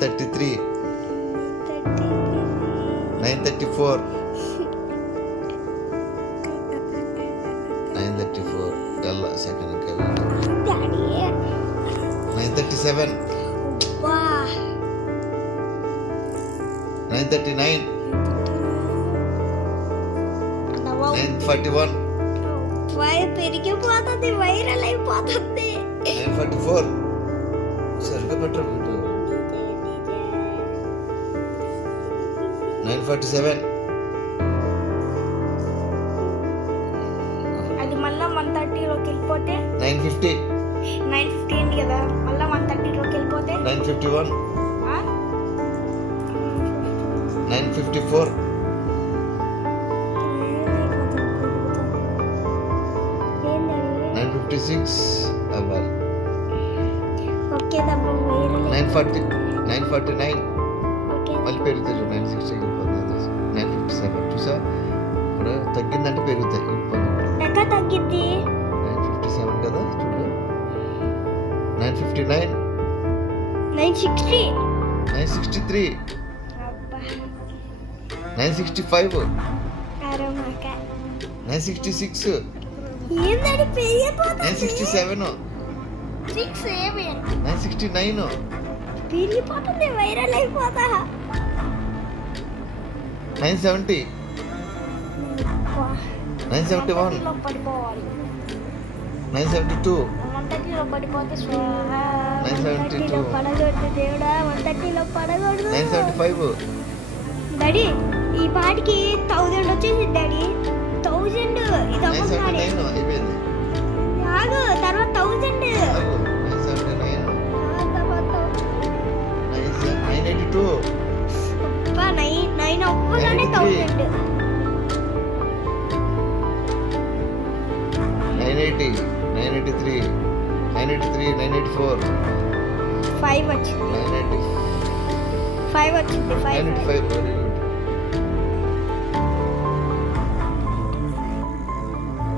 933, 934, 934. Tell second and Daddy. 937, Wow. 939, 941, పెరిగిపోతుంది, viral అయిపోతుంది. 944. సరిగ్గా పెట్టరు. 947, అది మళ్ళా 130లోకి వెళ్ళిపోతే 950, 950 అయింది కదా, మళ్ళా 130లోకి వెళ్ళిపోతే 951, 954, 956 అవ్వాలి. ఓకే దబ్బా, వైరల్ 940, 949 ఓకే. మళ్ళీ పెరుగుతాయి. 960 957 చూసా ఇప్పుడు తగ్గిందంటే పెరుగుతాయి. ఎక్కడ తగ్గిద్ది? 957 కదా చూడు. 959, 960. 963, అబ్బా 965, అరమాక 966, ఏందని పెరిగిపోతుంది. 967, 67 969, పెరిగిపోతుంది, వైరల్ అయిపోతా. 970, 971, లో పడిపోవాలి. 972, 130లో పడిపోతే స్వాహా. 972. 130లో పడగొట్టు దేవుడా, 130లో పడగొడు. 975, డాడీ ఈ పాటికి 1000 వచ్చేసి డాడీ. 1000 ఇది అమ్మకాడే. 979 అయిపోయింది. ఆగు, తర్వాత 1000. ఆగు. 979, తర్వాత 982, 9 అవ్వగానే 1000. 980, 983, 984, 5 వచ్చింది. 985, 5 వచ్చింది. 5 985. Very good.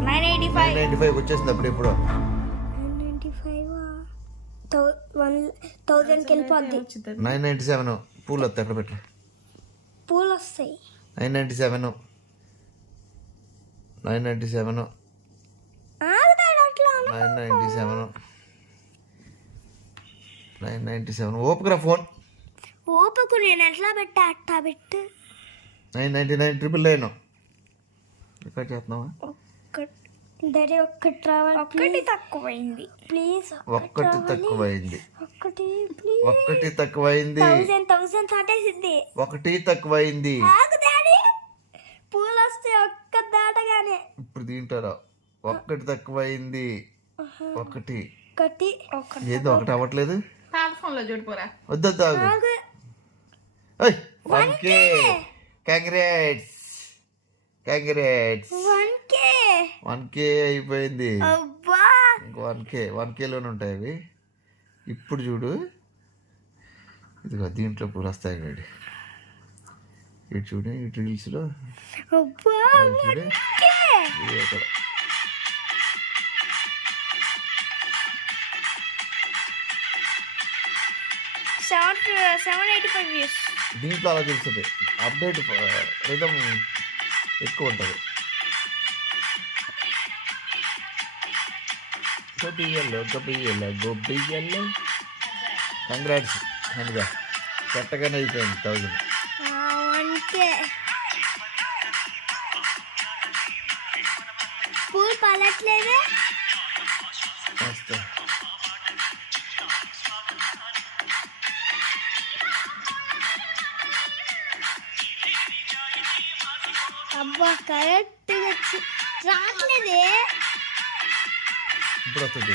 985. 995 వచ్చేసింది అప్పుడు ఇప్పుడు. 1000కి వెళ్ళిపోద్ది. 997 పూలు వస్తాయి అక్కడ పెట్టు. పూలు వస్తాయి. 997, 997, ఆగుతాడు అట్లా. 997, 997. ఓపుకురా ఫోన్. ఓపకు నేను ఎట్లా పెట్టా అట్టా పెట్టు. 999 999. రికార్డ్ చేస్తున్నావా? డాడీ ఒక్కటి రావాలి. ఒక్కటి తక్కువైంది ప్లీజ్. ఒక్కటి తక్కువైంది. ఒక్కటి ప్లీజ్. ఒక్కటి తక్కువైంది. 1000 దాటేసింది. ఒకటి తక్కువైంది. ఆగు డాడీ, పూలు వస్తే ఒక్క దాటగానే. ఇప్పుడు తింటారా? ఒక్కటి తక్కువైంది. ఒకటి ఏదో ఒకటి అవ్వట్లేదు. ఫోన్లో చూడిపోరా. వద్దు ఆగు. ఆగు. 1K. కంగ్రాట్స్. 1K అయిపోయింది. అబ్బా, ఇంకో 1Kలోనే ఉంటాయి అవి. ఇప్పుడు చూడు, ఇదిగో దీంట్లో పూలు వస్తాయి. వేడి ఇటు చూడు, ఇటు రీల్స్లో అబ్బా, చూడు. 785 views. దీంట్లో అలా చూస్తుంది. అప్డేట్ రిథమ్ ఎక్కువ ఉంటుంది. గొబ్బియ్యల్లో కంగ్రాట్స్ అనగా కరెక్ట్గానే అయిపోయింది. 1000. 1K పూలు పలట్లేదే. మస్తు. అబ్బా కరెక్ట్ వచ్చి రావట్లేదే. ఇప్పుడు వస్తుంది.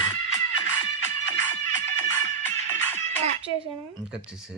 చేశాను. ఇంకా చేసి